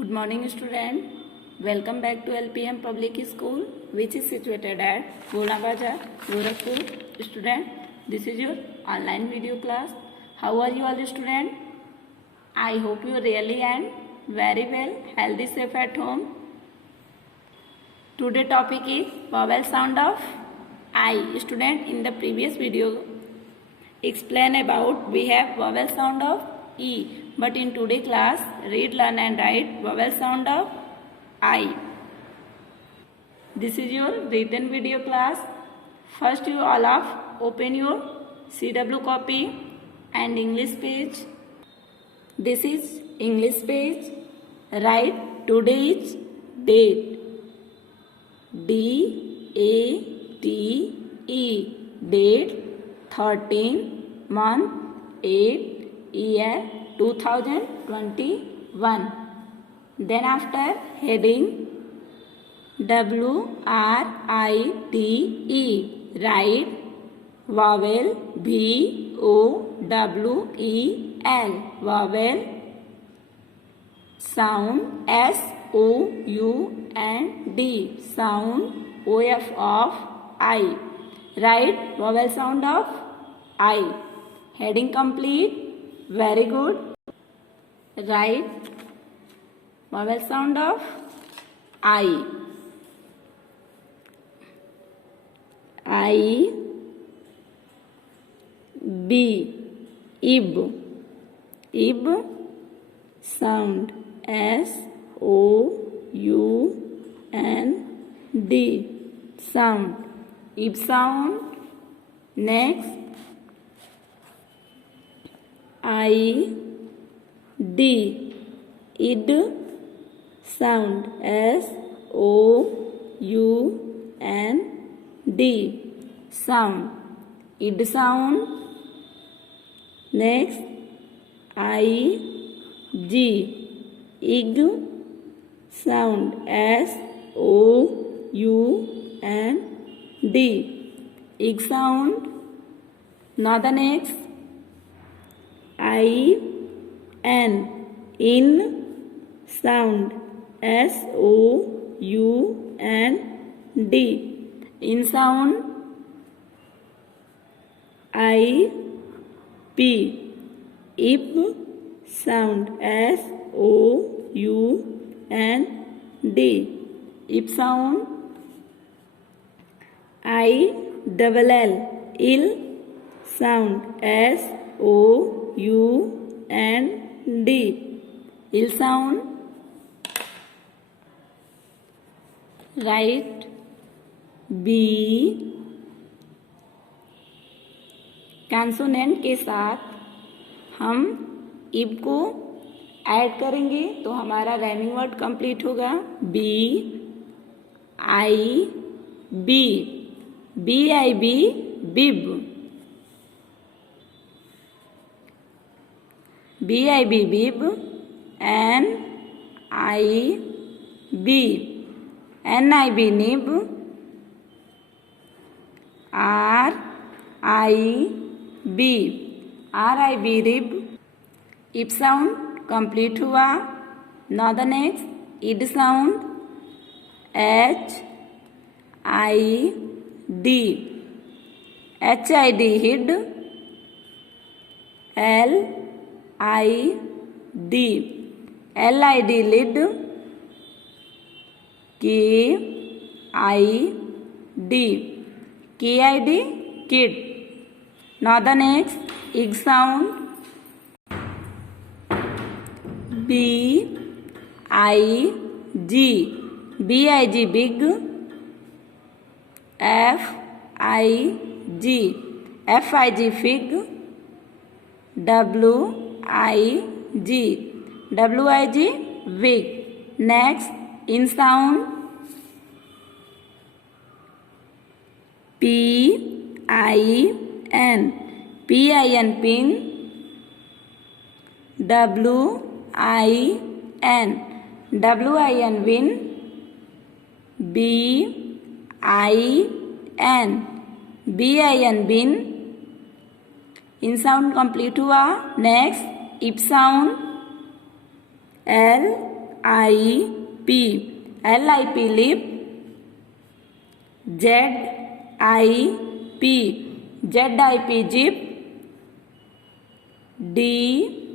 Good morning student. Welcome back to LPM Public School which is situated at Gola Bazar, Gorakhpur. Student, this is your online video class. How are you all student? I hope you really and very well, healthy, safe at home. Today topic is vowel sound of I. Student, in the previous video explain about we have vowel sound of E. But in today class, read, learn and write vowel sound of I. This is your written video class. First you all of open your CW copy and English page. This is English page. Write today's date. D-A-T-E. Date 13 month 8 year 2021. Then after heading W-R-I-T-E. Write vowel V-O-W-E-L. Vowel sound S-O-U-N-D. Sound O-F of I. Write vowel sound of I. Heading complete. Very good. Write vowel sound of I. I, B, ib. Ib, sound S-O-U-N-D. Sound. Ib sound. Next, I, D, id, sound S-O-U-N-D. Sound. Id sound. Next, I, G, ig, sound S-O-U-N-D. Ig sound. Now the next, I, N, in, sound S-O-U-N-D. In sound. I, P, ip, sound S-O-U-N-D. Ip sound. I, double L, ill, sound S-O-U-N-D. Ill sound. Write B. Consonant के साथ हम ib को add करेंगे तो हमारा rhyming word complete होगा. B I B. B I B, bib. B I B, bib. N I B. N I B, nib. R I B. R I B, rib. Ib sound complete हुआ. Now the next, id sound H I D. H I D, hid. L I D. L I D, lid. K I D. के I D, kid. Now the next, ig sound. B I G. B I G, big. F I G. F I G, fig. W I G. W I G, wig. Next, in sound. P I N. P-I-N, pin. W-I-N. W-I-N, win. B-I-N. B-I-N, bin. In sound complete हुआ. Next, ip sound. L LIP, LIP lip, ZIP, ZIP zip, DIP,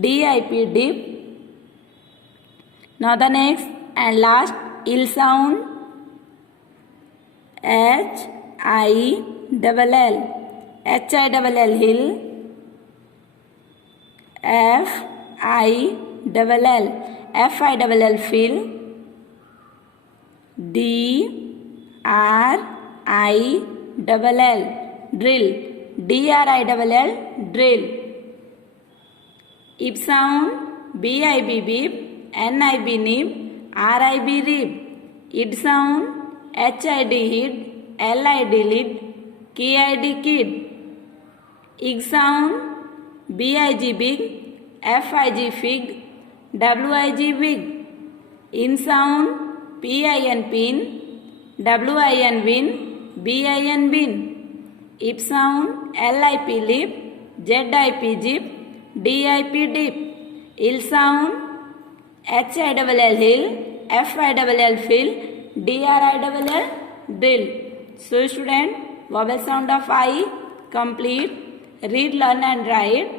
DIP dip. Now the next and last ill sound, HILL, HILL hill, FILL, FILL fill, DRILL drill, DRILL drill. Ip sound, BIB bib, NIB nib, RIB rib. Id sound, HID hid, LID lid, KID kid. Ig sound, BIG big, FIG fig, WIG wig. In sound, PIN pin, WIN win, BIN bin. Ip sound, LIP lip, ZIP zip, DIP dip. Ill sound, HILL hill, FILL fill, DRILL drill. So student, vowel sound of I complete. Read, learn and write.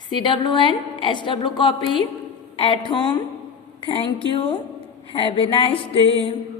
CW and SW copy at home. Thank you. Have a nice day.